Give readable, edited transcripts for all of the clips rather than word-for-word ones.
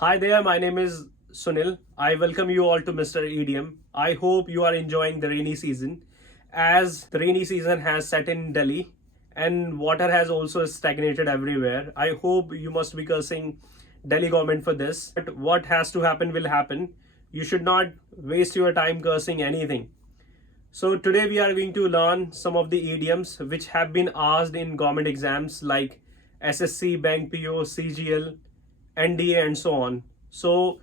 Hi there, my name is Sunil. I welcome you all to Mr. Idiom. I hope you are enjoying the rainy season. As the rainy season has set in Delhi and water has also stagnated everywhere, I hope you must be cursing Delhi government for this. But what has to happen will happen. You should not waste your time cursing anything. So today we are going to learn some of the idioms which have been asked in government exams like SSC, Bank PO, CGL, NDA and so on. So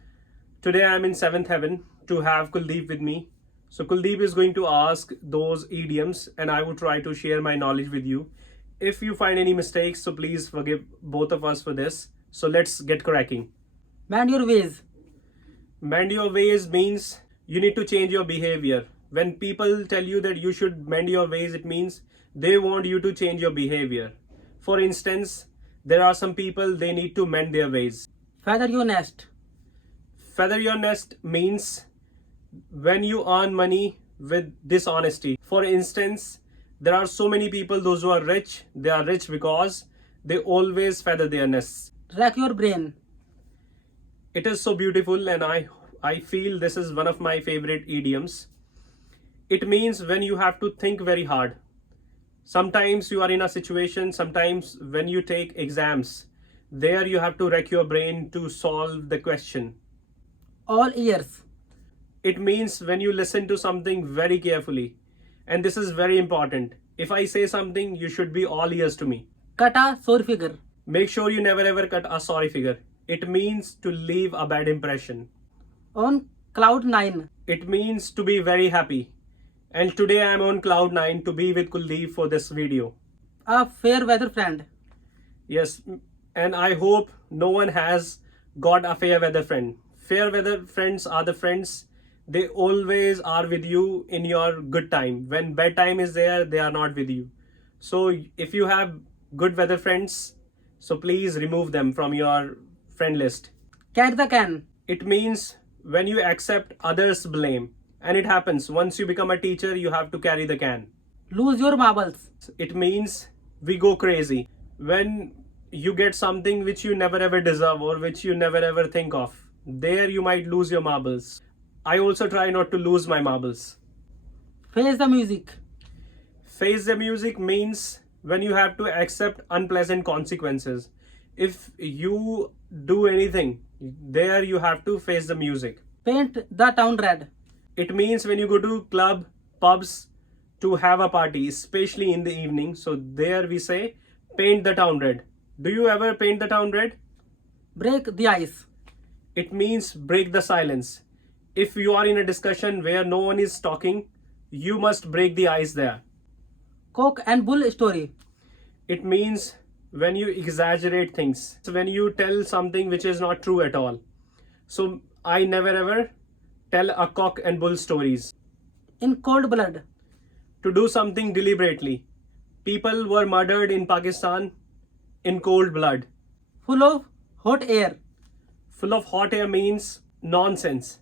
today I'm in 7th heaven to have Kuldeep with me. So Kuldeep is going to ask those idioms and I will try to share my knowledge with you. If you find any mistakes, so please forgive both of us for this. So let's get cracking. Mend your ways. Mend your ways means you need to change your behavior. When people tell you that you should mend your ways, it means they want you to change your behavior. For instance, there are some people, they need to mend their ways. Feather your nest. Feather your nest means when you earn money with dishonesty. For instance, there are so many people, those who are rich, they are rich because they always feather their nests. Rack your brain. It is so beautiful and I feel this is one of my favorite idioms. It means when you have to think very hard. Sometimes you are in a situation, sometimes when you take exams, there you have to rack your brain to solve the question. All ears. It means when you listen to something very carefully. And this is very important. If I say something, you should be all ears to me. Cut a sore figure. Make sure you never ever cut a sorry figure. It means to leave a bad impression. On cloud 9. It means to be very happy. And today I am on cloud 9 to be with Kuldeep for this video. A fair weather friend. Yes, and I hope no one has got a fair weather friend. Fair weather friends are the friends, they always are with you in your good time. When bad time is there, they are not with you. So if you have good weather friends, so please remove them from your friend list. Catch the can. It means when you accept others' blame. And it happens, once you become a teacher, you have to carry the can. Lose your marbles. It means we go crazy. When you get something which you never ever deserve or which you never ever think of, there you might lose your marbles. I also try not to lose my marbles. Face the music. Face the music means when you have to accept unpleasant consequences. If you do anything, there you have to face the music. Paint the town red. It means when you go to club, pubs to have a party, especially in the evening. So there we say, paint the town red. Do you ever paint the town red? Break the ice. It means break the silence. If you are in a discussion where no one is talking, you must break the ice there. Cock and bull story. It means when you exaggerate things. When you tell something which is not true at all. So I never ever tell a cock and bull stories. In cold blood. To do something deliberately. People were murdered in Pakistan in cold blood. Full of hot air. Full of hot air means nonsense.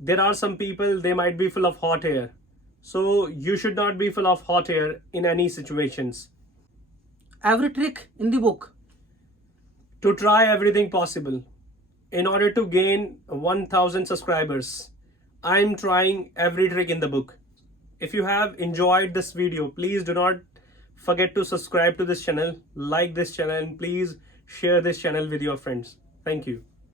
There are some people, they might be full of hot air. So you should not be full of hot air in any situations. Every trick in the book. To try everything possible. In order to gain 1000 subscribers, I'm trying every trick in the book. If you have enjoyed this video, please do not forget to subscribe to this channel, like this channel, and please share this channel with your friends. Thank you.